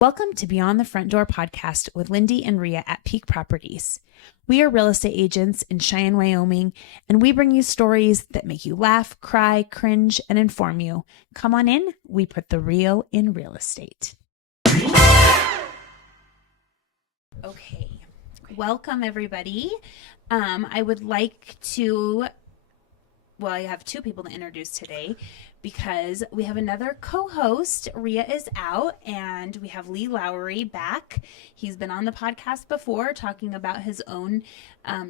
Welcome to Beyond the Front Door podcast with Lindy and Rhea at Peak Properties. We are real estate agents in Cheyenne, Wyoming, and we bring you stories that make you laugh, cry, cringe, and inform you. Come on in. We put the real in real estate. Okay. Welcome, everybody. I would like to, I have two people to introduce today because we have another co-host. Rhea is out, and we have Lowrey back. He's been on the podcast before talking about his own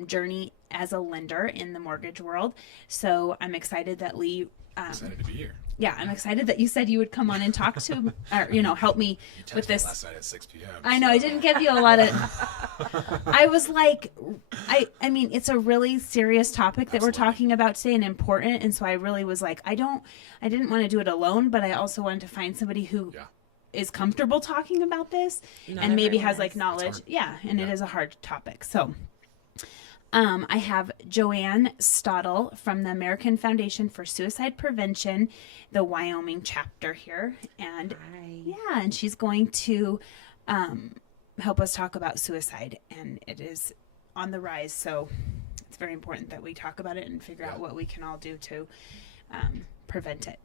journey as a lender in the mortgage world. So I'm excited that Lee... excited to be here. Yeah, I'm excited that you said you would come on and talk to, or, help me with this. Last night at 6 p.m. I know, I didn't give you a lot of... I was like, I mean, it's a really serious topic that we're talking about today and important. And so I really was like, I didn't want to do it alone, but I also wanted to find somebody who is comfortable talking about this and maybe has like knowledge. Yeah, and it is a hard topic. So... I have Joann Stadel from the American Foundation for Suicide Prevention, the Wyoming chapter here. And and she's going to help us talk about suicide. And it is on the rise. So it's very important that we talk about it and figure out what we can all do to prevent it.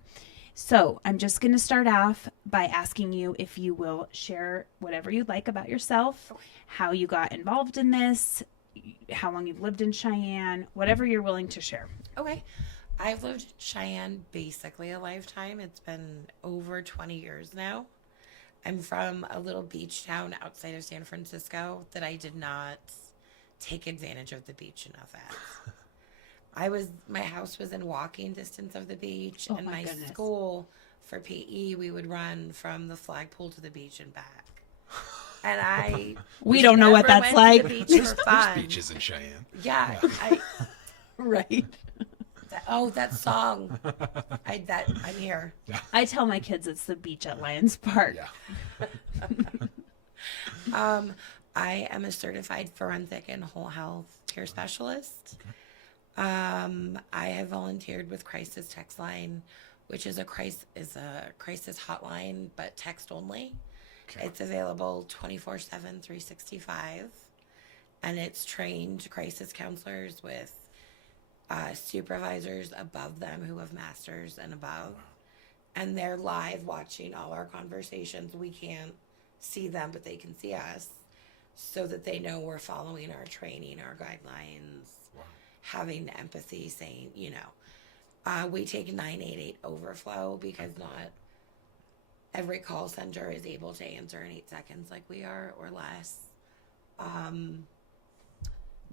So I'm just going to start off by asking you if you will share whatever you'd like about yourself, how you got involved in this, how long you've lived in Cheyenne, whatever you're willing to share. Okay. I've lived in Cheyenne basically a lifetime. It's been over 20 years now. I'm from a little beach town outside of San Francisco that I did not take advantage of the beach enough at. My house was in walking distance of the beach, and my school for PE, we would run from the flagpole to the beach and back. And we don't know what that's like. To the beach for fun. There's beaches in Cheyenne. Yeah. Right. That song. I'm here. Yeah. I tell my kids it's the beach at Lions Park. Yeah. I am a certified forensic and whole health care specialist. Okay. I have volunteered with Crisis Text Line, which is a crisis hotline, but text only. Okay. It's available 24/7, 365, and it's trained crisis counselors with supervisors above them who have masters and above. Wow. And they're live watching all our conversations. We can't see them, but they can see us, so that they know we're following our training, our guidelines, having empathy, saying, we take 988 overflow because not every call center is able to answer in 8 seconds like we are, or less.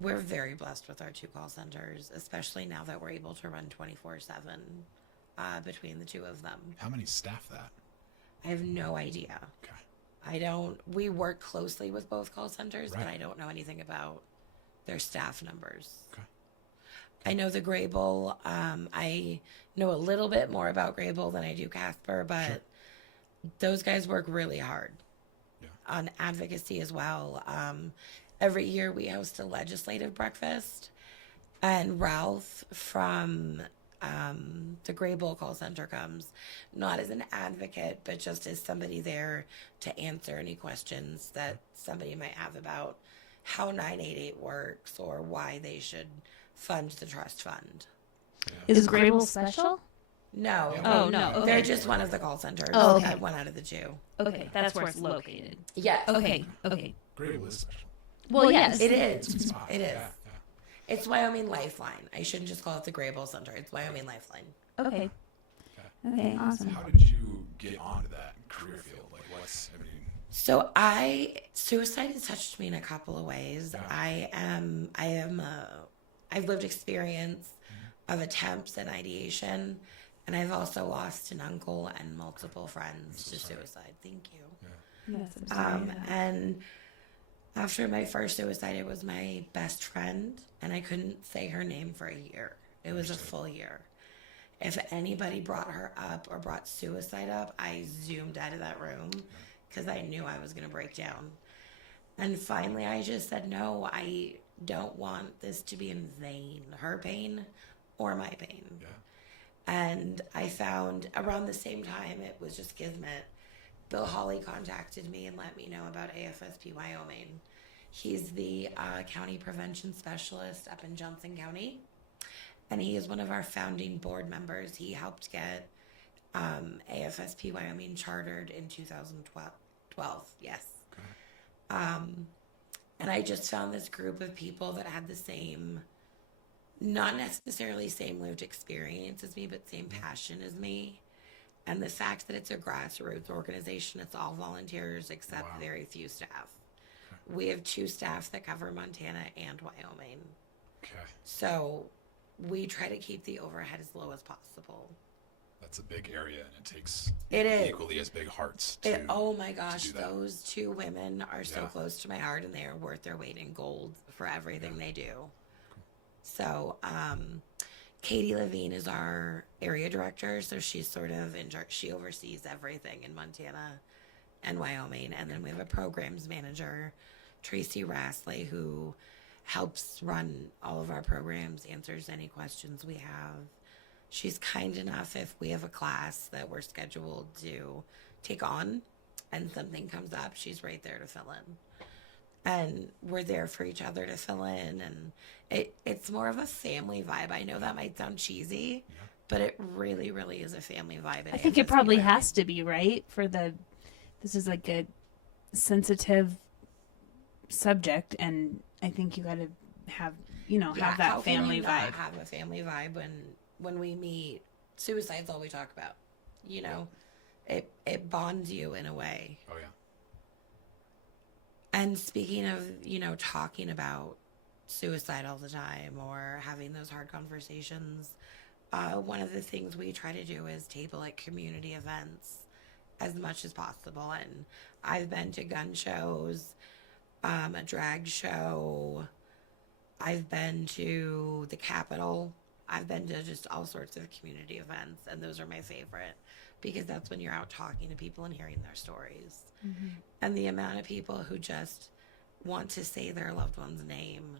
We're very blessed with our two call centers, especially now that we're able to run 24/7 between the two of them. How many staff that? I have no idea. Okay. We work closely with both call centers, but I don't know anything about their staff numbers. Okay. I know the Grable. I know a little bit more about Grable than I do Casper, but those guys work really hard on advocacy as well. Every year we host a legislative breakfast, and Ralph from the Grable call center comes, not as an advocate, but just as somebody there to answer any questions that somebody might have about how 988 works or why they should fund the trust fund. Yeah. Is Grable special? No. Oh, no. Okay. They're just one of the call centers. Oh, okay. One out of the two. Okay, that's where it's located. Yes. Okay. Grable is special. Well, yes. It is. It is. Yeah. It's Wyoming Lifeline. I shouldn't just call it the Grable Center. It's Wyoming Lifeline. Okay. Okay, awesome. How did you get onto that career field? Like, So suicide has touched me in a couple of ways. Yeah. I've lived experience of attempts and ideation, and I've also lost an uncle and multiple friends to suicide. Thank you. Yeah. Yes, I'm sorry. And after my first suicide, it was my best friend, and I couldn't say her name for a year. It was a full year. If anybody brought her up or brought suicide up, I zoomed out of that room because I knew I was going to break down. And finally, I just said, no, I don't want this to be in vain, her pain or my pain. Yeah. And I found around the same time, it was just Kismet, Bill Hawley contacted me and let me know about AFSP Wyoming. He's the county prevention specialist up in Johnson County, and he is one of our founding board members. He helped get AFSP Wyoming chartered in 2012. Yes. Okay. And I just found this group of people that had the same, not necessarily same lived experience as me, but same passion as me. And the fact that it's a grassroots organization, it's all volunteers except Wow. very few staff. We have 2 staff that cover Montana and Wyoming. Okay. So we try to keep the overhead as low as possible. That's a big area, and it takes It is. equally as big hearts to. Oh my gosh, do that. those 2 women are so Yeah. close to my heart, and they are worth their weight in gold for everything they do. So, Katie Levine is our area director, so she's sort of in charge. She oversees everything in Montana and Wyoming. And then we have a programs manager, Tracy Rassley, who helps run all of our programs, answers any questions we have. She's kind enough if we have a class that we're scheduled to take on and something comes up, she's right there to fill in. And we're there for each other to fill in, and it's more of a family vibe. I know that might sound cheesy, but it really, really is a family vibe. I think it probably has to be, right? This is like a sensitive subject, and I think you got to have, have that how can family you not vibe. have a family vibe when we meet? Suicide's all we talk about. It bonds you in a way. Oh yeah. And speaking of, talking about suicide all the time or having those hard conversations, one of the things we try to do is table at community events as much as possible. And I've been to gun shows, a drag show. I've been to the Capitol. I've been to just all sorts of community events, and those are my favorite because that's when you're out talking to people and hearing their stories. Mm-hmm. And the amount of people who just want to say their loved one's name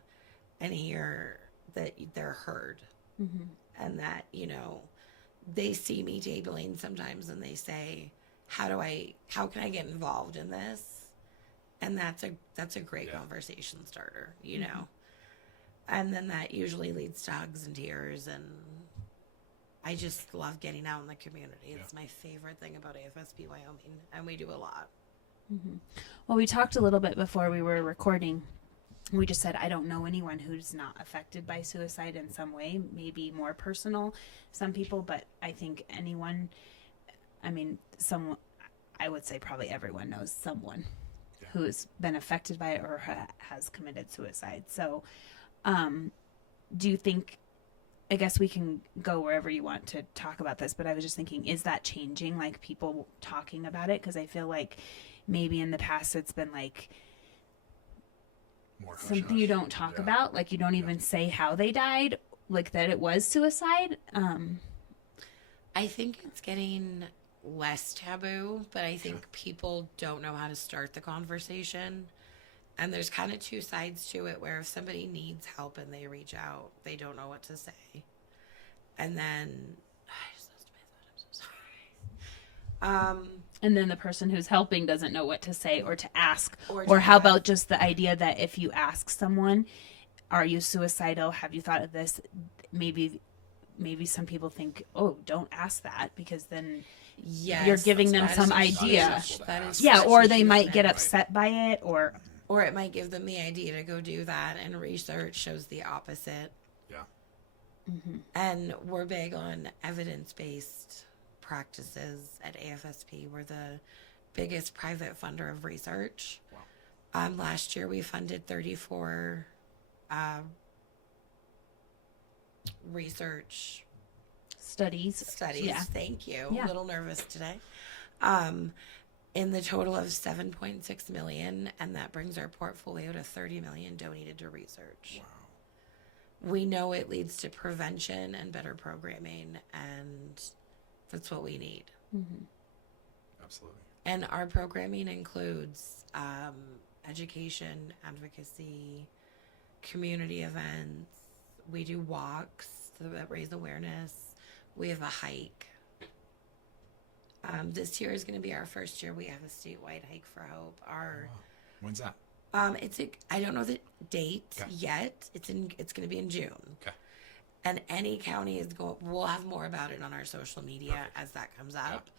and hear that they're heard. Mm-hmm. And that, they see me tabling sometimes and they say, how can I get involved in this? And that's a great conversation starter, Mm-hmm. And then that usually leads to hugs and tears, and I just love getting out in the community. It's my favorite thing about AFSP Wyoming, and we do a lot. Mm-hmm. Well, we talked a little bit before we were recording. We just said, I don't know anyone who's not affected by suicide in some way, maybe more personal, some people, but I think anyone, someone, I would say probably everyone knows someone who's been affected by it or has committed suicide. So, do you think, I guess we can go wherever you want to talk about this, but I was just thinking, is that changing, like people talking about it? Because I feel like maybe in the past it's been like More something you don't talk about, like you don't even say how they died, like that it was suicide. I think it's getting less taboo, but I think people don't know how to start the conversation. And there's kind of 2 sides to it, where if somebody needs help and they reach out, they don't know what to say. And then I just lost my thought. I'm so sorry. And then the person who's helping doesn't know what to say or to ask. Or Or to how ask. about just the idea that if you ask someone, are you suicidal? Have you thought of this? Maybe some people think, oh, don't ask that, because then Yes, you're giving them that some is such idea. a- That is Yeah, such or a they huge might thing. get upset by it, or Or it might give them the idea to go do that, and research shows the opposite. Yeah. Mm-hmm. And we're big on evidence-based practices at AFSP. We're the biggest private funder of research. Wow. Last year we funded 34 research studies. studies. Yeah. Thank you. Yeah. A little nervous today. In the total of 7.6 million, and that brings our portfolio to 30 million donated to research. Wow. We know it leads to prevention and better programming, and that's what we need. Mm-hmm. Absolutely. And our programming includes education, advocacy, community events. We do walks that raise awareness. We have a hike. This year is going to be our first year we have a statewide Hike for Hope. When's that? I don't know the date Okay. yet. It's going to be in June. Okay. And any county is going. We'll have more about it on our social media as that comes up. Yeah.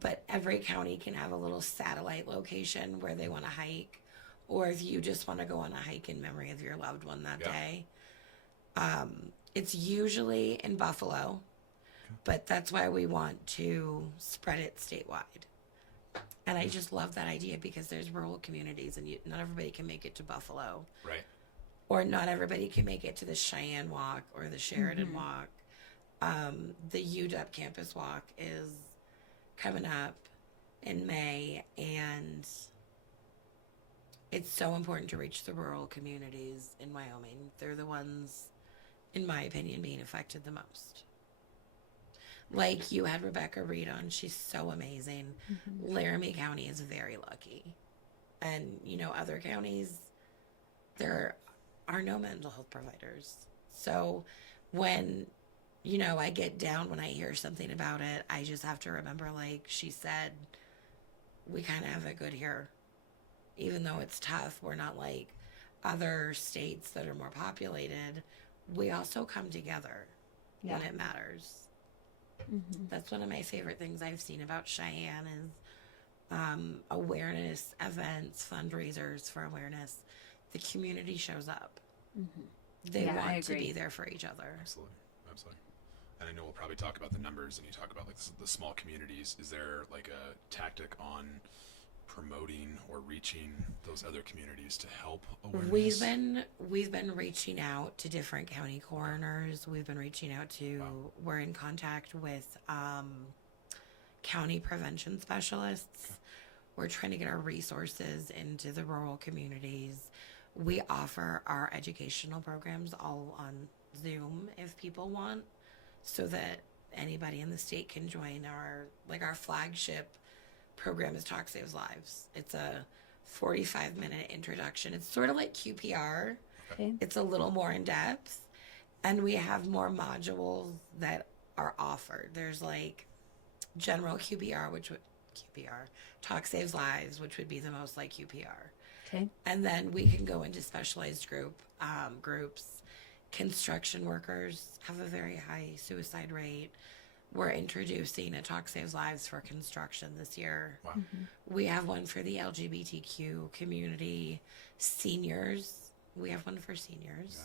But every county can have a little satellite location where they want to hike, or if you just want to go on a hike in memory of your loved one that day. It's usually in Buffalo, but that's why we want to spread it statewide. And I just love that idea because there's rural communities, and not everybody can make it to Buffalo. Right. Or not everybody can make it to the Cheyenne Walk or the Sheridan Walk. The UW Campus Walk is coming up in May, and it's so important to reach the rural communities in Wyoming. They're the ones, in my opinion, being affected the most. Like you had Rebecca Reed on, she's so amazing. Laramie County is very lucky. And, other counties, there are no mental health providers. So when, I get down when I hear something about it, I just have to remember, like she said, we kind of have it good here. Even though it's tough, we're not like other states that are more populated. We also come together when it matters. That's one of my favorite things I've seen about Cheyenne is awareness events, fundraisers for awareness. The community shows up. They want to be there for each other. Absolutely. And I know we'll probably talk about the numbers, and you talk about like the small communities. Is there like a tactic on promoting or reaching those other communities to help awareness? We've been reaching out to different county coroners. We've been reaching out to. We're in contact with county prevention specialists. We're trying to get our resources into the rural communities. We offer our educational programs all on Zoom if people want, so that anybody in the state can join our flagship program is Talk Saves Lives. It's a 45-minute introduction. It's sort of like QPR. Okay. It's a little more in depth, and we have more modules that are offered. There's like general QPR, Talk Saves Lives, which would be the most like QPR. Okay. And then we can go into specialized groups. Construction workers have a very high suicide rate. We're introducing a Talk Saves Lives for construction this year. Wow. We have one for the LGBTQ community. Seniors, we have one for seniors.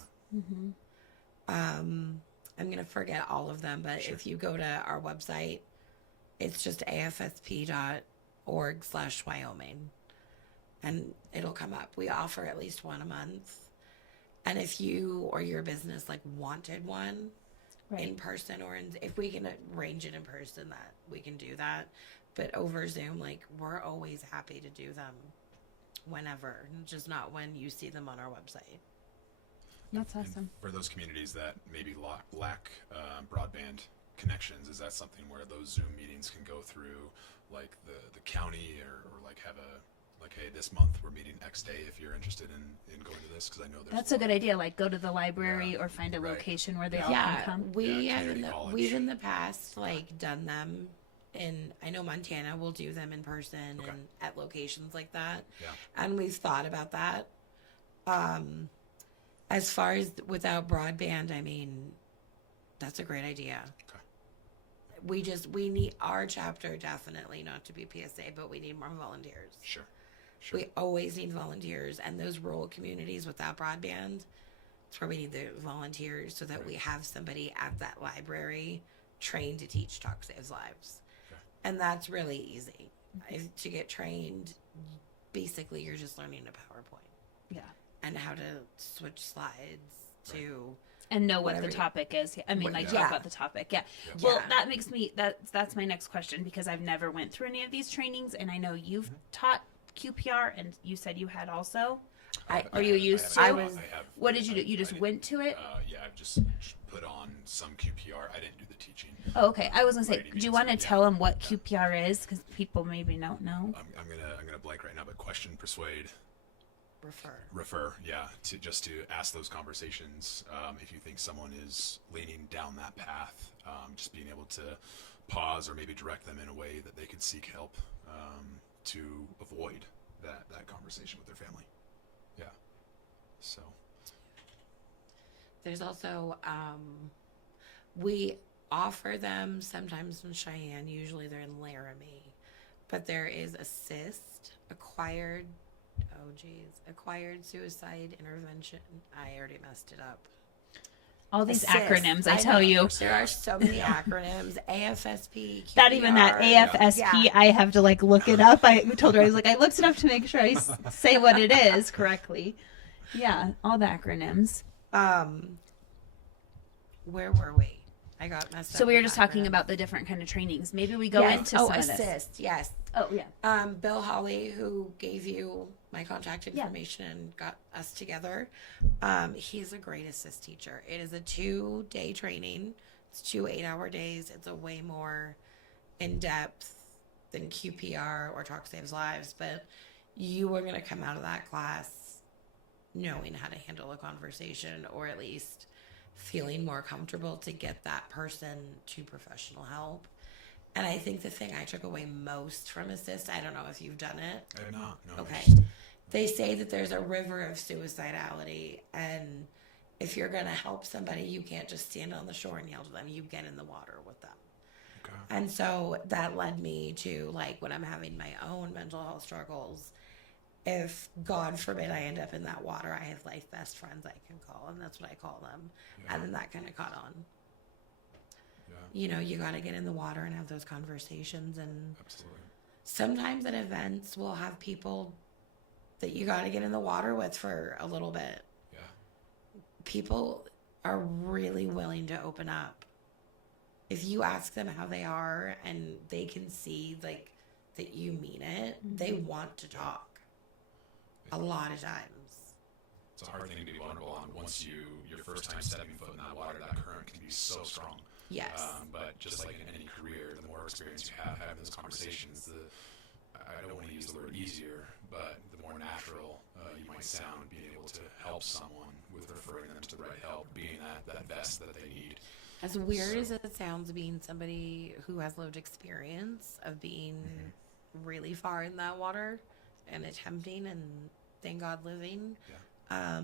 I'm going to forget all of them, but if you go to our website, it's just afsp.org/Wyoming, and it'll come up. We offer at least one a month. And if you or your business wanted one in person, or if we can arrange it in person, that we can do that. But over Zoom, we're always happy to do them whenever, just not when you see them on our website. That's awesome. And for those communities that maybe lack broadband connections, is that something where those Zoom meetings can go through the county or have a hey, this month we're meeting X day if you're interested in going to this? Because I know that's a good idea. Go to the library or find a location where they all can come. We've in the past done them I know Montana will do them in person and at locations like that. Yeah. And we've thought about that. As far as without broadband, that's a great idea. Okay. We need our chapter definitely not to be PSA, but we need more volunteers. Sure. We always need volunteers, and those rural communities without broadband, it's where we need the volunteers so that we have somebody at that library trained to teach Talk Saves Lives. Okay. And that's really easy. To get trained, basically you're just learning a PowerPoint. Yeah. And how to switch slides to... And know what the topic is. Talk about the topic. Yeah. Well, that makes me, that's my next question, because I've never went through any of these trainings, and I know you've taught QPR, and you said you had also. What did you do? You just went to it? I've just put on some QPR. I didn't do the teaching. Oh, okay. I was gonna say, do you want to tell them what QPR is? Because people maybe don't know. I'm gonna blank right now, but question, persuade, refer. Yeah, to ask those conversations. If you think someone is leaning down that path, just being able to pause or maybe direct them in a way that they could seek help to avoid that conversation with their family. Yeah. So. There's also, we offer them sometimes in Cheyenne, usually they're in Laramie, but there is ASSIST, acquired suicide intervention. I already messed it up. All these ASSIST. acronyms, I tell you. There are so many acronyms. AFSP, QPR. Not even that AFSP. Yeah. I have to like look it up. I told her, I was like, I looked it up to make sure I say what it is correctly. Yeah, all the acronyms. Where were we? I got messed up. So we were with just talking acronyms. about the different kind of trainings. Maybe we go into some of this. ASSIST, yes. Oh, yeah. Bill Holly, who gave you my contact information and got us together, he's a great ASSIST teacher. It is a 2-day training. It's 2 8-hour days. It's a way more in-depth than QPR or Talk Saves Lives, but you are going to come out of that class knowing how to handle a conversation, or at least feeling more comfortable to get that person to professional help. And I think the thing I took away most from ASSIST, I don't know if you've done it. I have not. No. Okay. They say that there's a river of suicidality, and if you're going to help somebody, you can't just stand on the shore and yell to them. You get in the water with them. Okay. And so that led me to, like, when I'm having my own mental health struggles, if God forbid I end up in that water, I have life best friends I can call, and that's what I call them. Yeah. And then that kind of caught on. Yeah. You know, you got to get in the water and have those conversations. And Absolutely. sometimes at events, we'll have people that you got to get in the water with for a little bit. Yeah. People are really willing to open up. If you ask them how they are and they can see, like, that you mean it, they want to talk. A lot of times. It's a hard thing to be vulnerable on. Once your first time stepping foot in that water, that current can be so strong. Yes. But just like in any career, the more experience you have having those conversations, I don't want to use the word easier, but the more natural you might sound, being able to help someone with referring them to the right help, being that vest that they need. As weird as it sounds, being somebody who has lived experience of being really far in that water and attempting and thank God living, I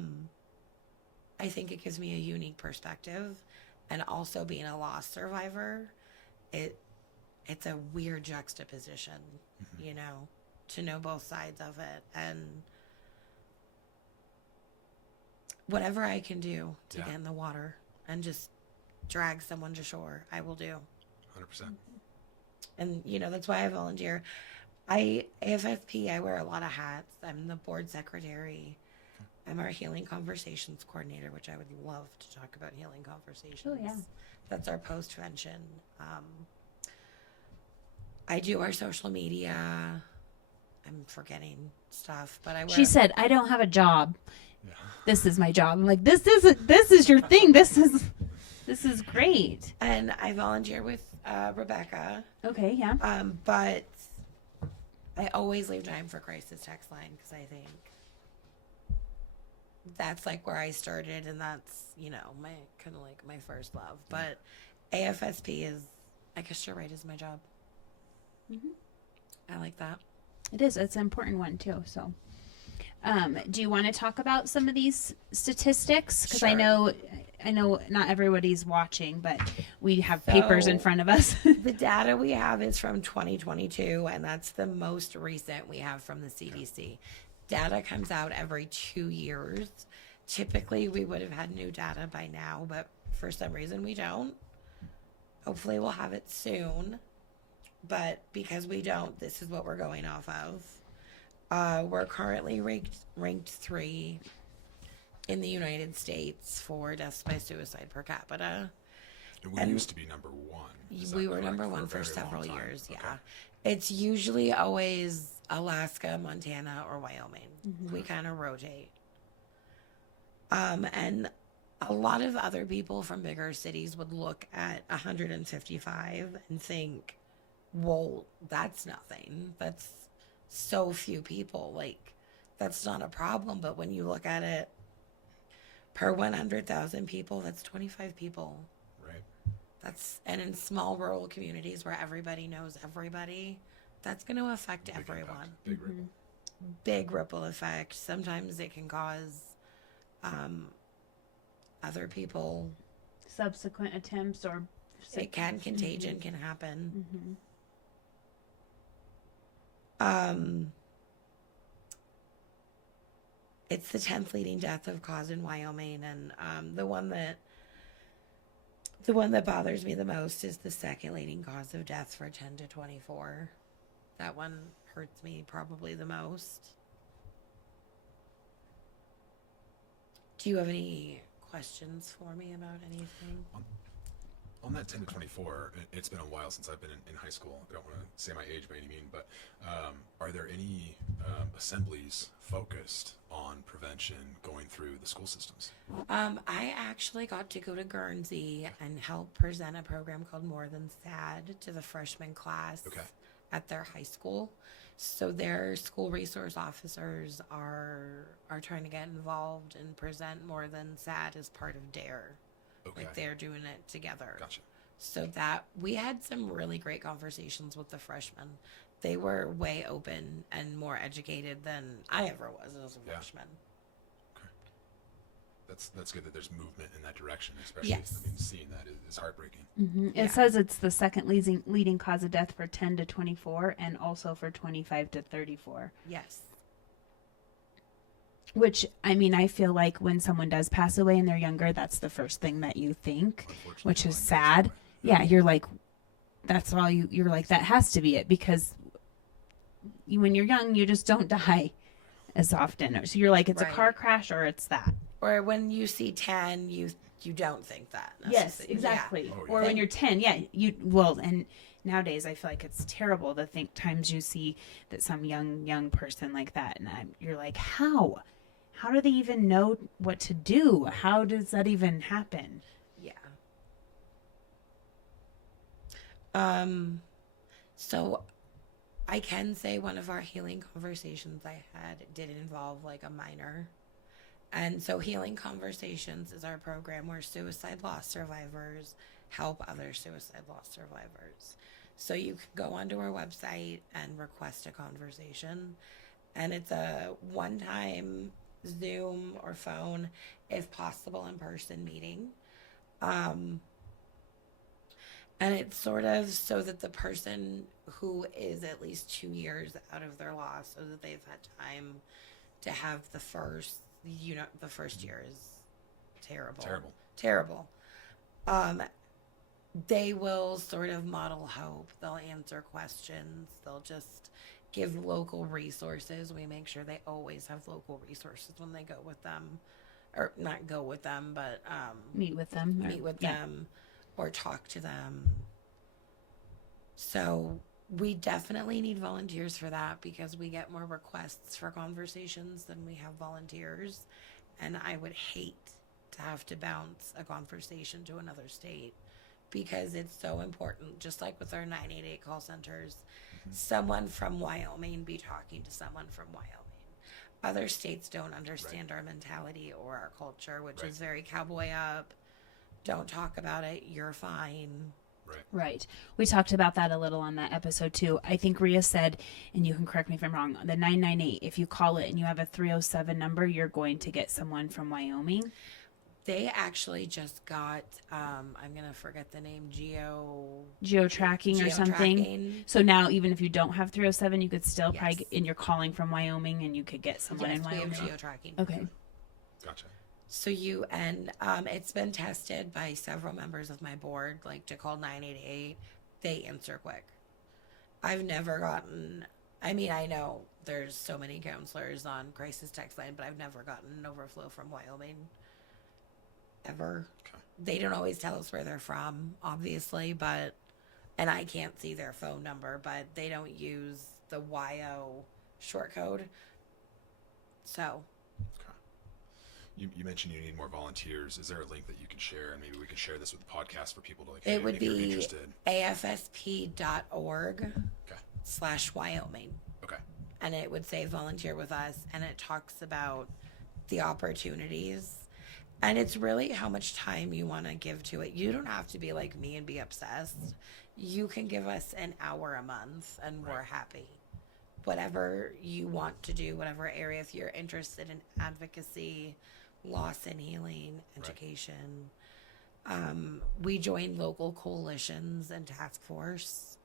think it gives me a unique perspective. And also being a lost survivor, it's a weird juxtaposition, you know, to know both sides of it. And whatever I can do to get in the water and just drag someone to shore, I will do. 100%. And, you know, that's why I volunteer. AFSP, I wear a lot of hats. I'm the board secretary. I'm our healing conversations coordinator, which I would love to talk about healing conversations. Oh, yeah. That's our postvention. I do our social media. I'm forgetting stuff, but I wear. She said, I don't have a job. Yeah. This is my job. I'm like, this is your thing. This is great. And I volunteer with Rebecca. Okay, yeah. But I always leave time for crisis text line because I think that's like where I started, and that's, you know, my kind of like my first love. But AFSP is, I guess you're right, is my job. I like that. It is. It's an important one too. So, do you want to talk about some of these statistics? Because I know not everybody's watching, but we have papers in front of us. The data we have is from 2022, and that's the most recent we have from the CDC. Data comes out every 2 years. Typically, we would have had new data by now, but for some reason we don't. Hopefully, we'll have it soon. But because we don't, this is what we're going off of. We're currently ranked 3 in the United States for deaths by suicide per capita. And we used to be number 1. We were number 1 for a very several long time. years, yeah. Okay. It's usually always Alaska, Montana, or Wyoming. We kind of rotate. And a lot of other people from bigger cities would look at 155 and think, well, that's nothing. That's so few people. Like, that's not a problem. But when you look at it per 100,000 people, that's 25 people. Right. And in small rural communities where everybody knows everybody, that's going to affect Big everyone. impact, big ripple. Big ripple effect. Sometimes it can cause other people. Subsequent attempts or Contagion can happen. It's the 10th leading death of cause in Wyoming, and the one that bothers me the most is the second leading cause of death for 10 to 24. That one hurts me probably the most. Do you have any questions for me about anything? On that 10 to 24, it's been a while since I've been in high school. I don't want to say my age by any means, but are there any assemblies focused on prevention going through the school systems? I actually got to go to Guernsey and help present a program called More Than Sad to the freshman class at their high school. So their school resource officers are trying to get involved and present More Than Sad as part of DARE. Okay. Like they're doing it together. Gotcha. So that we had some really great conversations with the freshmen. They were way open and more educated than I ever was as a freshman. Okay. That's good that there's movement in that direction, especially. Yes. I mean, seeing that is heartbreaking. It says it's the second leading cause of death for 10 to 24 and also for 25 to 34. Yes. Which, I mean, I feel like when someone does pass away and they're younger, that's the first thing that you think, which is sad. Yeah, you're like, that's all you're like, that has to be it, because when you're young, you just don't die as often. So you're like, it's a car crash or it's that. Or when you see 10, you don't think that. Yes, exactly. Yeah. Oh, yeah. Or when you're 10, and nowadays I feel like it's terrible to think times you see that some young person like that, and you're like, how do they even know what to do? How does that even happen? Yeah. So I can say one of our healing conversations I had did involve like a minor. And so Healing Conversations is our program where suicide loss survivors help other suicide loss survivors. So you can go onto our website and request a conversation. And it's a one-time Zoom or phone, if possible, in-person meeting. And it's sort of so that the person who is at least 2 years out of their loss, so that they've had time to have the first year is terrible. They will sort of model hope. They'll answer questions. They'll just give local resources. We make sure they always have local resources when they go with them, or not go with them, but Meet with them. them or talk to them. So we definitely need volunteers for that, because we get more requests for conversations than we have volunteers. And I would hate to have to bounce a conversation to another state, because it's so important. Just like with our 988 call centers, someone from Wyoming be talking to someone from Wyoming. Other states don't understand our mentality or our culture, which is very cowboy up. Don't talk about it. You're fine. Right. We talked about that a little on that episode too. I think Rhea said, and you can correct me if I'm wrong, the 998, if you call it and you have a 307 number, you're going to get someone from Wyoming. They actually just got, I'm going to forget the name, Geo-tracking or something. So now even if you don't have 307, you could still probably, and you're calling from Wyoming, and you could get someone in Wyoming. We have geo-tracking. Okay. Gotcha. So it's been tested by several members of my board, like to call 988, they answer quick. I've never gotten, I know there's so many counselors on crisis text line, but I've never gotten an overflow from Wyoming. Ever. Okay. They don't always tell us where they're from, obviously, and I can't see their phone number, but they don't use the YO short code. So. You mentioned you need more volunteers. Is there a link that you can share, and maybe we could share this with the podcast for people to like? It would if you're be interested. AFSP.org/Wyoming. Okay. And it would say volunteer with us, and it talks about the opportunities. And it's really how much time you want to give to it. You don't have to be like me and be obsessed. You can give us an hour a month and we're happy. Whatever you want to do, whatever area, if you're interested in advocacy, loss and healing, education. We join local coalitions and task forces.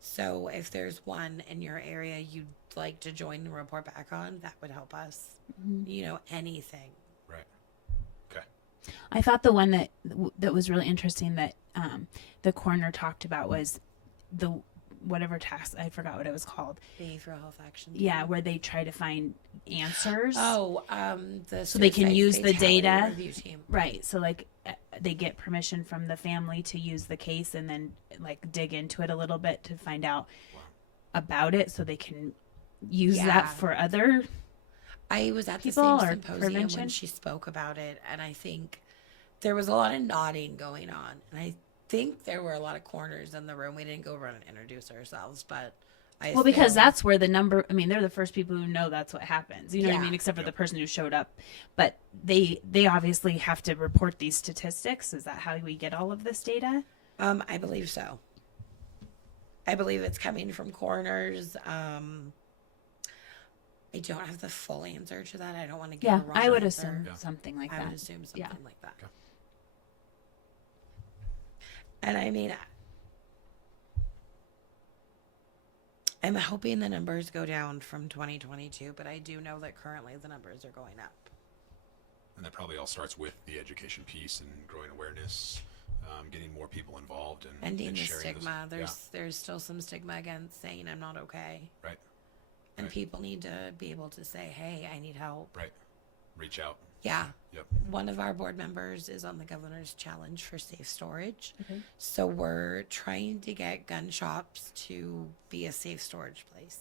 So if there's one in your area you'd like to join and report back on, that would help us. You know, anything. Right. Okay. I thought the one that was really interesting that the coroner talked about was the whatever task, I forgot what it was called. Behavioral health action. Yeah, where they try to find answers. So they can use the data. Review team. Right. So like they get permission from the family to use the case and then like dig into it a little bit to find out about it so they can use that for other I was at the people same or symposium prevention. when she spoke about it, and I think there was a lot of nodding going on, and I think there were a lot of corners in the room. We didn't go around and introduce ourselves, but because that's where the number, I mean, they're the first people who know that's what happens. You know what I Yeah. mean? Except for the person who showed up. But they obviously have to report these statistics. Is that how we get all of this data? I believe so. I believe it's coming from coroners. I don't have the full answer to that. I don't want to give a wrong I would answer. assume something like I that. would assume something like that. Okay. And I mean, I'm hoping the numbers go down from 2022, but I do know that currently the numbers are going up. And that probably all starts with the education piece and growing awareness, getting more people involved and Ending the sharing stigma. those. There's still some stigma against saying I'm not okay. Right. And Right. people need to be able to say, hey, I need help. Right. Reach out. Yeah. Yep. One of our board members is on the governor's challenge for safe storage. Okay. So we're trying to get gun shops to be a safe storage place.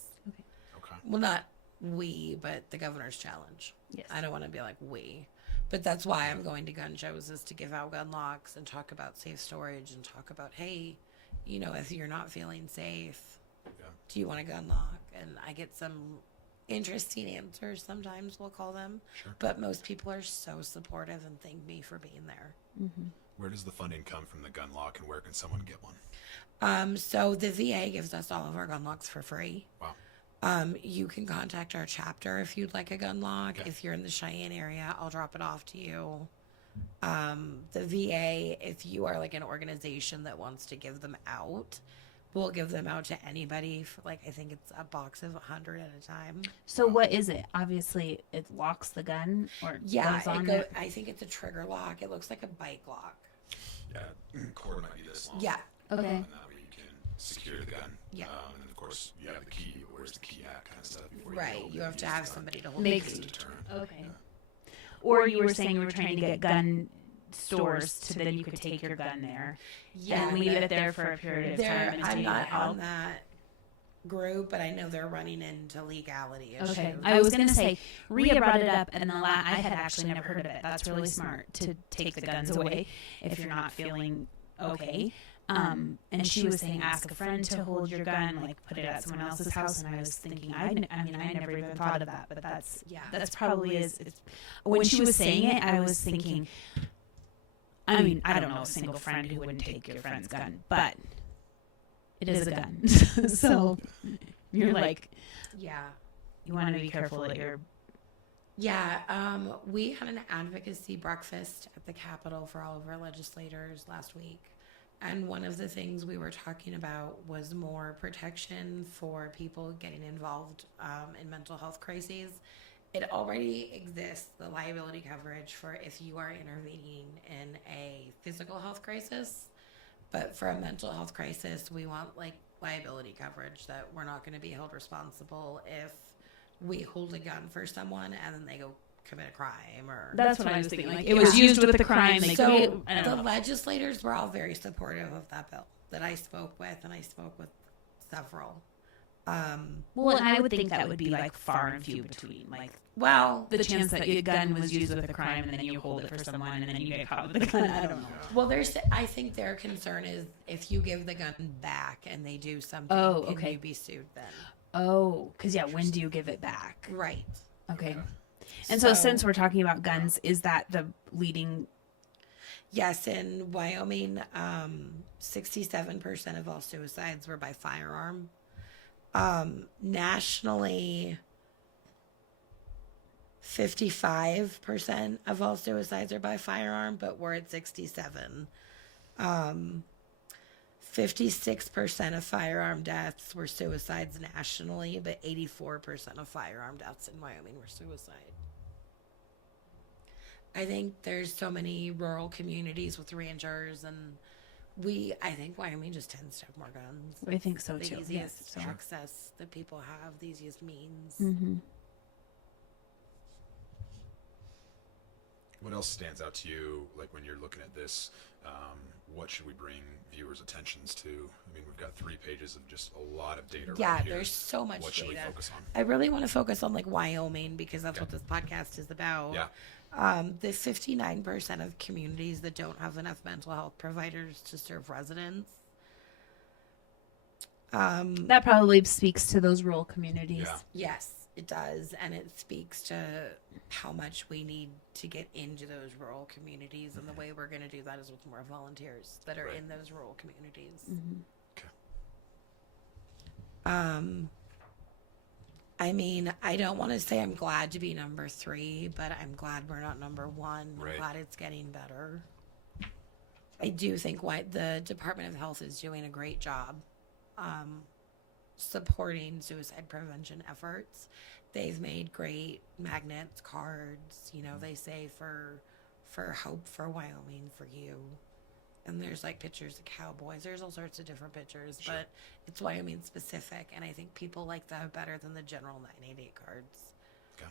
Okay. Well, not we, but the governor's challenge. Yes. I don't want to be like we. But that's why I'm going to gun shows, is to give out gun locks and talk about safe storage and talk about, hey, you know, if you're not feeling safe, Yeah. do you want a gun lock? And I get some interesting answers sometimes, we'll call them. Sure. But most people are so supportive and thank me for being there. Where does the funding come from the gun lock, and where can someone get one? So the VA gives us all of our gun locks for free. Wow. You can contact our chapter if you'd like a gun lock. Okay. If you're in the Cheyenne area, I'll drop it off to you. The VA, if you are like an organization that wants to give them out, we'll give them out to anybody for like, I think it's a box of 100 at a time. So what is it? Obviously, it locks the gun or Yeah, goes on it. I think it's a trigger lock. It looks like a bike lock. Yeah. Cord might be this long. Yeah. Okay. And that way you can secure the gun. Yeah. And then of course you have the key. Where's the key at? Kind of stuff. Before Right. go You have to use have the gun. somebody to hold Makes- the It's a key. deterrent. Okay. Or you were saying you were trying to get gun stores so then you could take your gun there Yeah. and leave it there for a period of time until I'm you not get help. on that group, but I know they're running into legality issues. Okay. I was going to say, Rhea brought it up, and I had actually never heard of it. That's really smart to take the guns away if you're not feeling okay. And she was saying, ask a friend to hold your gun, like put it at someone else's house. And I was thinking, I never even thought of that, but that's probably is. When she was saying it, I was thinking, I mean, I don't know a single friend who wouldn't take your friend's gun, but it is a gun. So you're like, Yeah. you want to be careful that you're. Yeah. We had an advocacy breakfast at the Capitol for all of our legislators last week. And one of the things we were talking about was more protection for people getting involved in mental health crises. It already exists, the liability coverage for if you are intervening in a physical health crisis. But for a mental health crisis, we want like liability coverage, that we're not going to be held responsible if we hold a gun for someone and then they go commit a crime or. That's what I was thinking. Like, it was used with the crime. Like, So I don't the know. legislators were all very supportive of that bill that I spoke with, and I spoke with several. Well, and I would think that would be like far and few between. Like Well, the chance that your gun was used with a crime and then you hold it for someone and then you get caught with the gun. I don't know. well, I think their concern is if you give the gun back and they do something, Oh, can okay. you be sued then? Oh, because yeah, when do you give it back? Right. Okay. And so since we're talking about guns, is that the leading? Yes, in Wyoming, 67% of all suicides were by firearm. Nationally, 55% of all suicides are by firearm, but we're at 67. 56% of firearm deaths were suicides nationally, but 84% of firearm deaths in Wyoming were suicide. I think there's so many rural communities with ranchers, and I think Wyoming just tends to have more guns. I think so The too. easiest Yes, access that people have, the easiest means. Mm-hmm. What else stands out to you, like when you're looking at this? What should we bring viewers' attentions to? I mean, we've got 3 pages of just a lot of data. Yeah, right here. there's so much What data. should we focus on? I really want to focus on like Wyoming because that's what this podcast is about. Yeah. The 59% of communities that don't have enough mental health providers to serve residents. That probably speaks to those rural communities. Yeah. Yes, it does. And it speaks to how much we need to get into those rural communities. And the way we're going to do that is with more volunteers that are in those rural communities. Okay. I mean, I don't want to say I'm glad to be number 3, but I'm glad we're not number 1. Right. I'm glad it's getting better. I do think the Department of Health is doing a great job supporting suicide prevention efforts. They've made great magnets, cards, they say for hope for Wyoming, for you. And there's like pictures of cowboys. There's all sorts of different pictures, Sure. but it's Wyoming specific. And I think people like that better than the general 988 cards. Okay.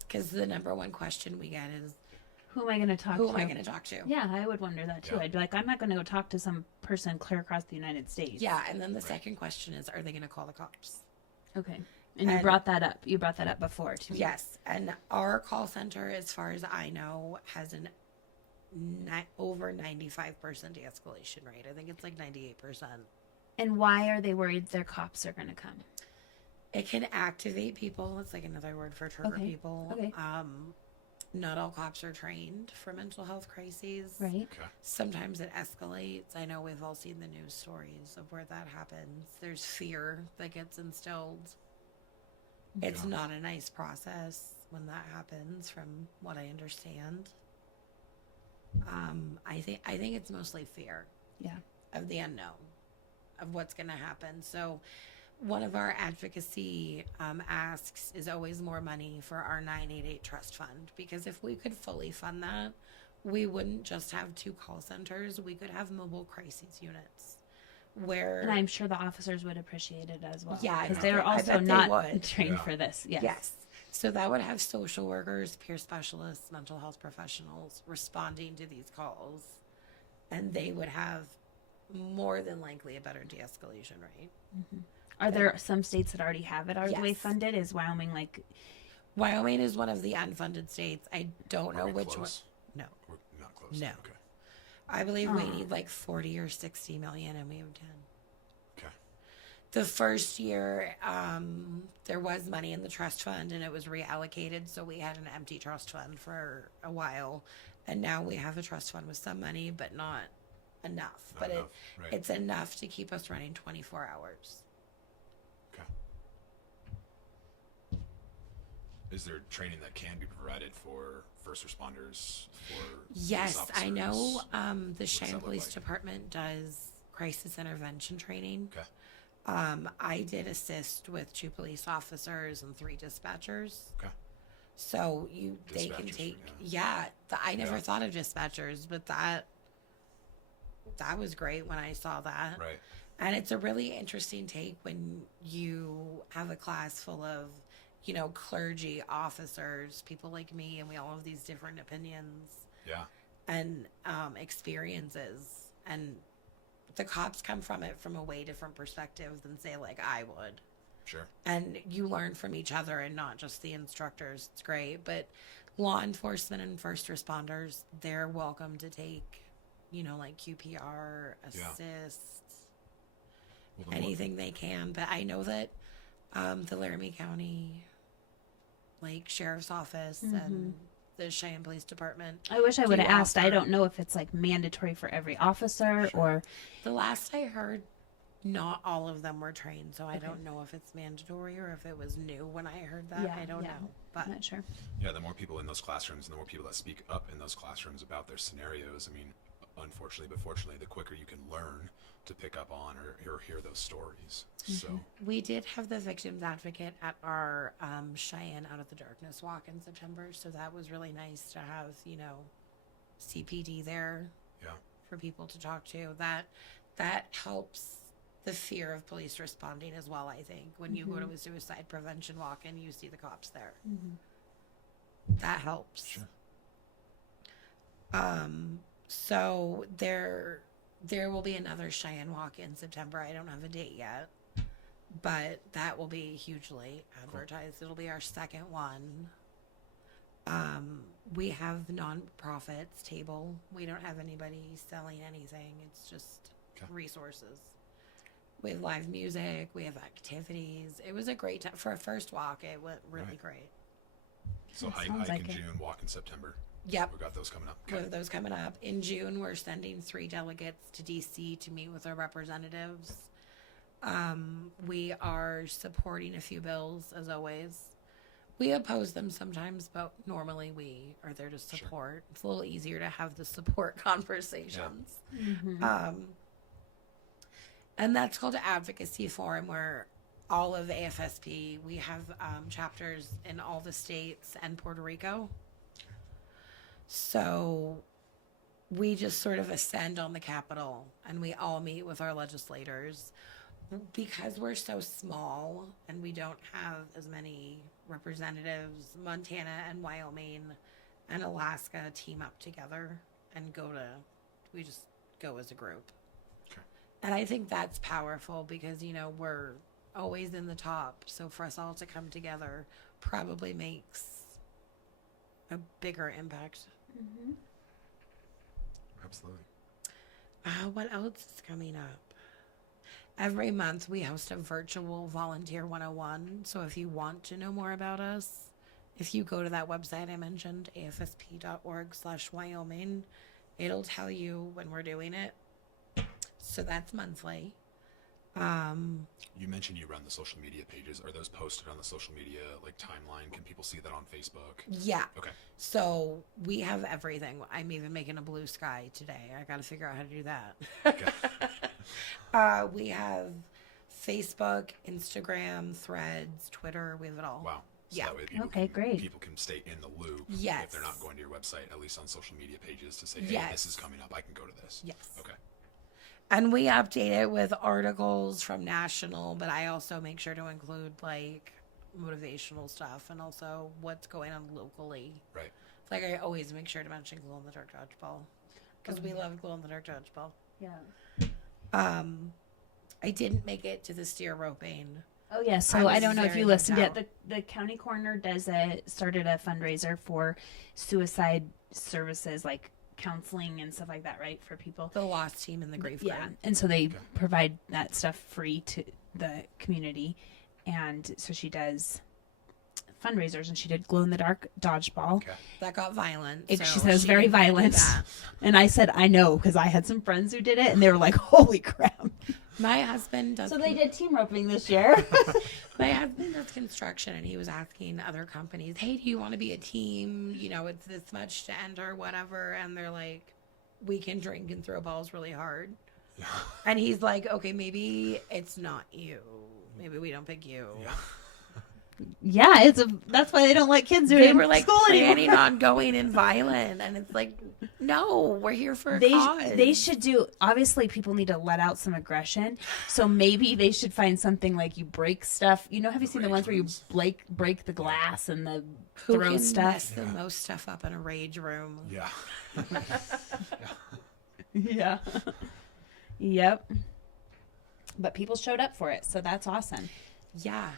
Because the number one question we get is, Who am I going to talk to? who am I going to talk to? Yeah, I would wonder that too. Yeah. I'd be like, I'm not going to go talk to some person clear across the United States. Yeah, and then the second question is, are they going to call the cops? Okay. And you brought that up. You brought that up before too. Yes, and our call center, as far as I know, has an over 95% de-escalation rate. I think it's like 98%. And why are they worried their cops are going to come? It can activate people. It's like another word for trigger Okay. people. Okay. Not all cops are trained for mental health crises. Right. Okay. Sometimes it escalates. I know we've all seen the news stories of where that happens. There's fear that gets instilled. It's not a nice process when that happens, from what I understand. I think it's mostly fear. Yeah. Of the unknown, of what's going to happen. So one of our advocacy asks is always more money for our 988 trust fund, because if we could fully fund that, we wouldn't just have 2 call centers. We could have mobile crises units where... And I'm sure the officers would appreciate it as well. Yeah, Because I they're bet also they not would. trained Yeah. for this. Yes. Yes. So that would have social workers, peer specialists, mental health professionals responding to these calls, and they would have more than likely a better de-escalation rate. Are there some states that already have it already Yes. funded? Is Wyoming like... Wyoming is one of the unfunded states. I don't Are know we which close? one. No. We're not close. No. Okay. I believe we need like 40 or 60 million, and we have 10. Okay. The first year, there was money in the trust fund, and it was reallocated. So we had an empty trust fund for a while, and now we have a trust fund with some money, but not enough. Not enough, right. It's enough to keep us running 24 hours. Okay. Is there training that can be provided for first responders? For Yes, police I know. officers? The Cheyenne that look Police like? Department does crisis intervention training. Okay. I did assist with 2 police officers and 3 dispatchers. Okay. So they can Dispatchers, take, yeah. I never Yeah. thought of dispatchers, but that was great when I saw that. Right. And it's a really interesting take when you have a class full of, clergy, officers, people like me, and we all have these different opinions Yeah. and experiences. And the cops come from it from a way different perspective than, say, like I would. Sure. And you learn from each other and not just the instructors. It's great. But law enforcement and first responders, they're welcome to take, like QPR, Yeah. assist, Well, the more- anything they can. But I know that the Laramie County like sheriff's office and the Cheyenne Police Department. I wish I would have asked. I offer- don't know if it's like mandatory for every officer or. The last I heard, not all of them were trained, so I don't know if it's mandatory or if it was new when I heard that. I don't know, but I'm not sure. Yeah, the more people in those classrooms and the more people that speak up in those classrooms about their scenarios, I mean, unfortunately but fortunately, the quicker you can learn to pick up on or hear those stories. So we did have the victims advocate at our Cheyenne Out of the Darkness walk in September, so that was really nice to have, you know, CPD there for people to talk to. That helps the fear of police responding as well, I think. When you go to a suicide prevention walk and you see the cops there. That helps. Sure. So there will be another Cheyenne walk in September. I don't have a date yet, but that will be hugely advertised. It'll be our second one. We have nonprofits table. We don't have anybody selling anything. It's just resources. We have live music. We have activities. It was a great time for a first walk. It went really great. So hike in June, walk in September. Yep. We've got those coming up. We have those coming up. In June, we're sending 3 delegates to DC to meet with our representatives. We are supporting a few bills, as always. We oppose them sometimes, but normally we are there to support. It's a little easier to have the support conversations. And that's called an advocacy forum, where all of AFSP, we have chapters in all the states and Puerto Rico. So we just sort of ascend on the Capitol and we all meet with our legislators. Because we're so small and we don't have as many representatives, Montana and Wyoming and Alaska team up together and we just go as a group. And I think that's powerful because, you know, we're always in the top. So for us all to come together probably makes a bigger impact. Absolutely. What else is coming up? Every month we host a virtual volunteer 101. So if you want to know more about us, if you go to that website I mentioned, afsp.org/Wyoming, it'll tell you when we're doing it. So that's monthly. You mentioned you run the social media pages. Are those posted on the social media like timeline? Can people see that on Facebook? Yeah. Okay. So we have everything. I'm even making a blue sky today. I got to figure out how to do that. Okay. We have Facebook, Instagram, Threads, Twitter. We have it all. Wow. So Yeah. that way people great. People can stay in the loop. Yes. If they're not going to your website, at least on social media pages to say, hey, Yes. this is coming up. I can go to this. Yes. Okay. And we update it with articles from national, but I also make sure to include like motivational stuff and also what's going on locally. Right. Like I always make sure to mention glow in the dark dodgeball because we love glow in the dark dodgeball. Yeah. I didn't make it to the steer roping. Oh yeah, so I I was don't know if very you listened bummed yet. The county coroner started a fundraiser for suicide services, like counseling and stuff like that, right, for people. The lost team in the graveyard. Yeah, and so they provide that stuff free to the community, and so she does fundraisers, and she did glow in the dark dodgeball. Okay. That got violent. She so said it was very didn't do violent, that. and I said I know because I had some friends who did it, and they were like, "Holy crap!" My husband does. So they did team roping this year. My husband does construction, and he was asking other companies, "Hey, do you want to be a team? You know, it's this much to enter, whatever." And they're like, "We can drink and throw balls really hard." Yeah. And he's like, "Okay, maybe it's not you. Maybe we don't pick you." Yeah. Yeah, that's why they don't let kids do it. They in were like school planning anymore. on going in violent, and it's like, no, we're here for a cause. They should do. Obviously, people need to let out some aggression. So maybe they should find something like you break stuff. You know, have you seen the ones where you break the glass and the Who throw can stuff? mess the most stuff up in a rage room? Yeah. Yeah. Yep. But people showed up for it, so that's awesome. Yeah.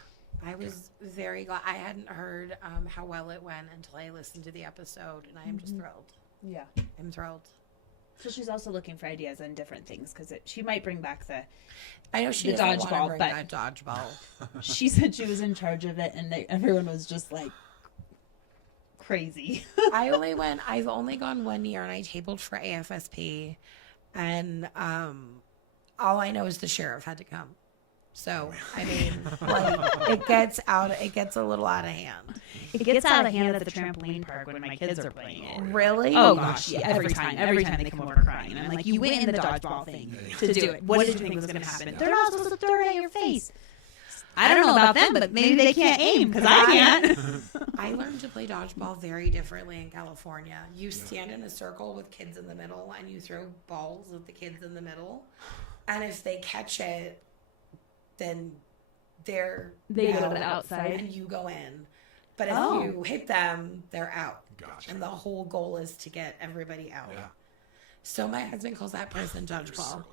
I was very glad. I hadn't heard how well it went until I listened to the episode, and I am just thrilled. Yeah. I'm thrilled. So she's also looking for ideas on different things because she might bring back the. I know she The doesn't dodgeball, want to bring but- that dodgeball. She said she was in charge of it, and everyone was just like crazy. I've only gone 1 year, and I tabled for AFSP, and all I know is the sheriff had to come. So, I mean, like, it gets a little out of hand. It gets out of hand at the trampoline park when my kids are playing it. Really? Oh gosh, yeah, every time they come over crying. And I'm like, you went in the dodgeball thing to do it. What did you think was going to happen? They're not supposed to throw it at your face. I don't know about them, but maybe they can't aim because I can't. I learned to play dodgeball very differently in California. You stand in a circle with kids in the middle, and you throw balls at the kids in the middle. And if they catch it, then they go to the outside and you go in. But if you hit them, they're out. Gotcha. And the whole goal is to get everybody out. Yeah. So my husband calls that prison dodgeball.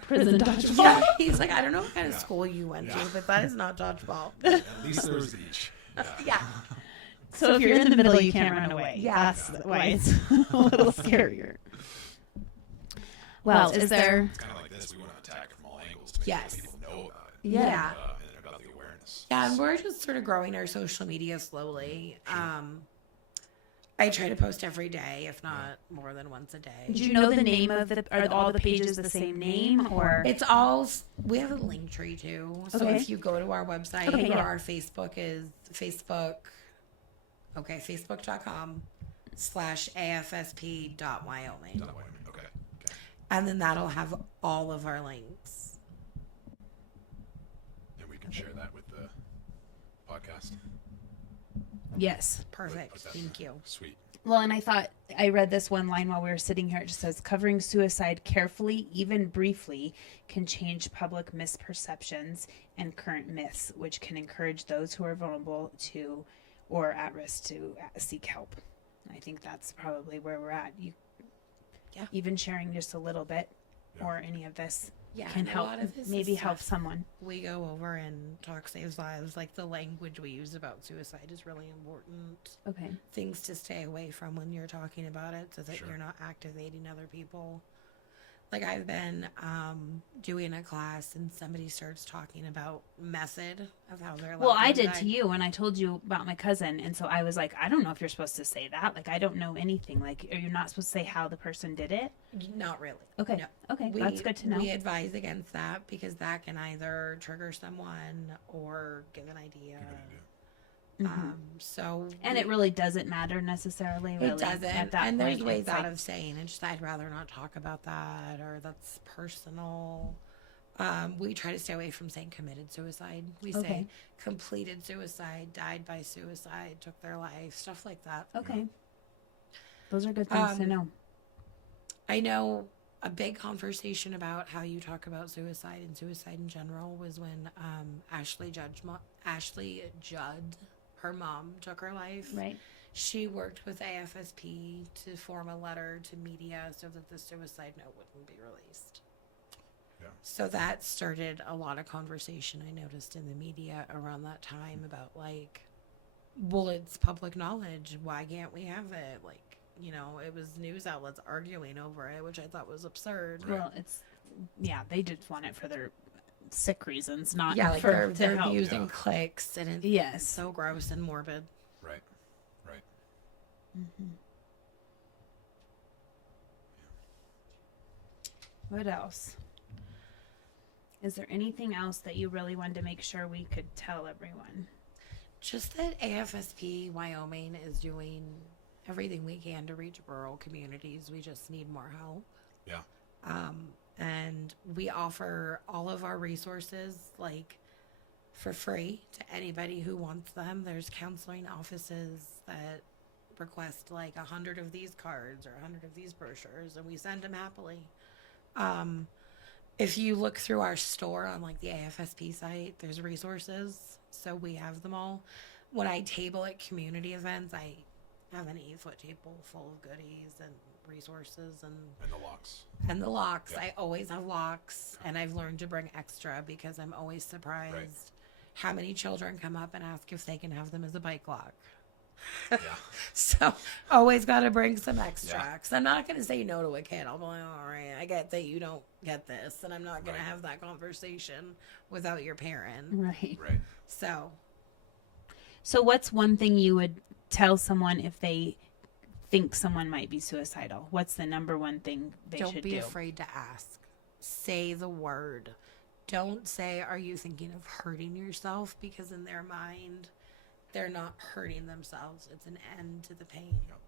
Prison dodgeball. Yeah, he's like, I don't know what kind of school you went to, but that is not dodgeball. At least there was each. Yeah. So if you're in the middle, you can't run away. Yeah. That's why it's a little scarier. Well, is there... It's kind of like this. We want to attack from all angles to make Yes. sure people know about it. Yeah. And about the awareness. Yeah, and we're just sort of growing our social media slowly. I try to post every day, if not more than once a day. Do you know the name of are all the pages the same name, or It's all, we have a link tree too. So Okay. if you go to our website, Okay, or yeah. our Facebook is facebook.com/AFSP.Wyoming. Okay. And then that'll have all of our links. And we can share that with the podcast. yes? Perfect. Put that Thank there. you. Sweet. Well, and I thought I read this one line while we were sitting here. It just says, "Covering suicide carefully, even briefly, can change public misperceptions and current myths, which can encourage those who are vulnerable to or at risk to seek help." I think that's probably where we're at. Yeah. Even sharing just a little bit Yeah. or any of this Yeah, can and a help, lot of this is maybe help stuff someone. we go over and talk saves lives. Like the language we use about suicide is really important. Okay. Things to stay away from when you're talking about it so that Sure. you're not activating other people. Like I've been doing a class and somebody starts talking about method of how they're Well, I did to you when I told you about my cousin. And so I was like, I don't know if you're supposed to say that. Like, I don't know anything. Like, are you not supposed to say how the person did it? Not really. Okay. No. Okay. That's good to know. We advise against that because that can either trigger someone or give an idea. Good idea. So And it really doesn't matter necessarily. Really, it doesn't. At that And there's point, ways it's out like- of saying it. Just I'd rather not talk about that, or that's personal. We try to stay away from saying committed suicide. We Okay. say completed suicide, died by suicide, took their life, stuff like that. Okay. Those are good things to know. I know a big conversation about how you talk about suicide and suicide in general was when Ashley Judd, her mom, took her life. Right. She worked with AFSP to form a letter to media so that the suicide note wouldn't be released. Yeah. So that started a lot of conversation I noticed in the media around that time about like, well, it's public knowledge. Why can't we have it? Like, you know, it was news outlets arguing over it, which I thought was absurd. Right. Well, they just want it for their sick reasons, not Yeah, like for they're help. using clicks, and it's Yes. so gross and morbid. Right. What else? Is there anything else that you really wanted to make sure we could tell everyone? Just that AFSP Wyoming is doing everything we can to reach rural communities. We just need more help. Yeah. And we offer all of our resources like for free to anybody who wants them. There's counseling offices that request like 100 of these cards or 100 of these brochures, and we send them happily. If you look through our store on like the AFSP site, there's resources. So we have them all. When I table at community events, I have an 8-foot table full of goodies and resources and And the locks. I always have locks, and I've learned to bring extra because I'm always surprised how many children come up and ask if they can have them as a bike lock. Yeah. So always got to bring some extra. Yeah. 'Cause I'm not going to say no to a kid. I'll be like, all right, I get that you don't get this, and I'm not going to have that conversation without your parent. Right. Right. So So what's one thing you would tell someone if they think someone might be suicidal? What's the number one thing they should do? Don't be afraid to ask. Say the word. Don't say, are you thinking of hurting yourself? Because in their mind, they're not hurting themselves. It's an end to the pain. Yep.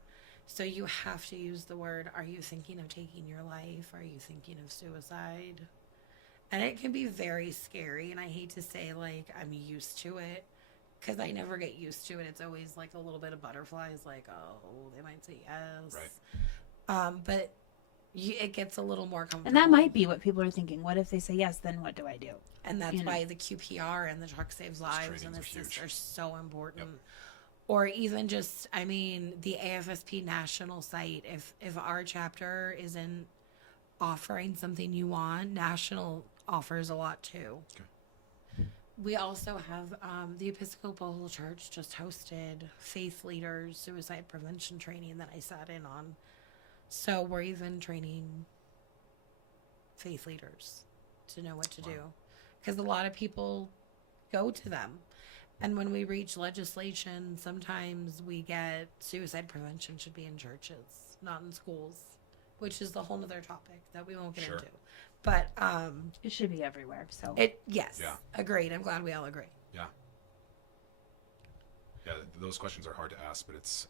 So you have to use the word, are you thinking of taking your life? Are you thinking of suicide? And it can be very scary. And I hate to say, like, I'm used to it, because I never get used to it. It's always like a little bit of butterflies, like, oh, they might say yes. Right. But it gets a little more comfortable. And that might be what people are thinking. What if they say yes? Then what do I do? And that's why the QPR and the Truck Saves Lives and this are so important. Yep. Or even just, I mean, the AFSP national site. If our chapter isn't offering something you want, national offers a lot too. Okay. We also have the Episcopal Church just hosted faith leaders suicide prevention training that I sat in on. So we're even training faith leaders to know what to do. Because a lot of people go to them. And when we reach legislation, sometimes we get suicide prevention should be in churches, not in schools, which is the whole other topic that we won't get into. But it should be everywhere. So yes, agreed. I'm glad we all agree. Yeah. Yeah, those questions are hard to ask, but it's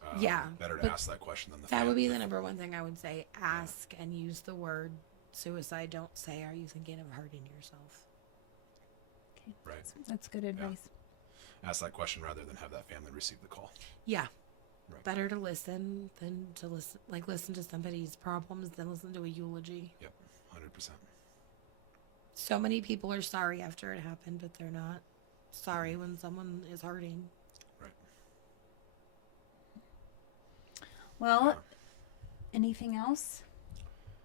better to but ask that question than that would be the number one thing I would say. Ask and use the word suicide. Don't say, are you thinking of hurting yourself? Okay. Right. That's good advice. Yeah. Ask that question rather than have that family receive the call. Yeah. Right. Better to listen than to listen to somebody's problems than listen to a eulogy. Yep. 100%. So many people are sorry after it happened, but they're not sorry when someone is hurting. Right. Well, anything else?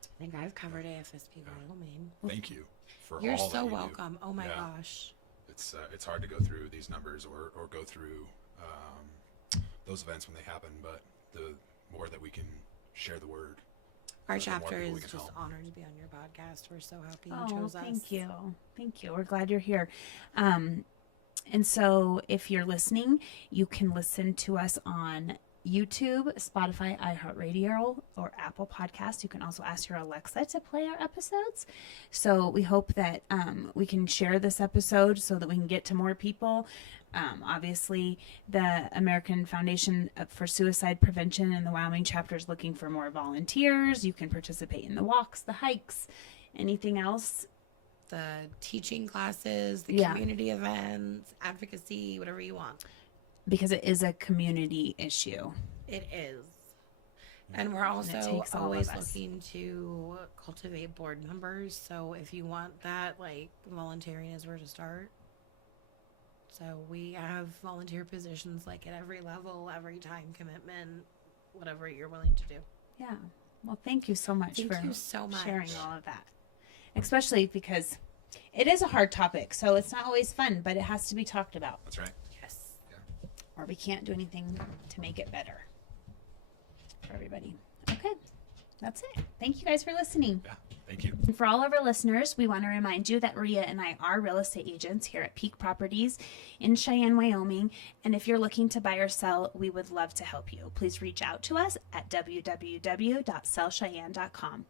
I think I've covered AFSP Wyoming. Thank you for You're all so that you welcome. do. Oh my gosh. It's hard to go through these numbers or go through those events when they happen, but the more that we can share the word. Our the more chapter people we is can just help. honored to be on your podcast. We're so happy you Oh, chose us. thank you. Thank you. We're glad you're here. And so if you're listening, you can listen to us on YouTube, Spotify, iHeartRadio, or Apple Podcasts. You can also ask your Alexa to play our episodes. So we hope that we can share this episode so that we can get to more people. Obviously, the American Foundation for Suicide Prevention and the Wyoming chapter is looking for more volunteers. You can participate in the walks, the hikes, anything else. The teaching classes, the community events, advocacy, whatever you want. Because it is a community issue. It is. And we're also always looking to cultivate board members. So if you want that, like, volunteering is where to start. So we have volunteer positions like at every level, every time commitment, whatever you're willing to do. Yeah. Well, thank you so much Thank you so much. sharing all of that. Especially because it is a hard topic, so it's not always fun, but it has to be talked about. That's right. Yes. Or we can't do anything to make it better for everybody. Okay. That's it. Thank you guys for listening. Yeah. Thank you. And for all of our listeners, we want to remind you that Maria and I are real estate agents here at Peak Properties in Cheyenne, Wyoming. And if you're looking to buy or sell, we would love to help you. Please reach out to us at www.sellcheyenne.com.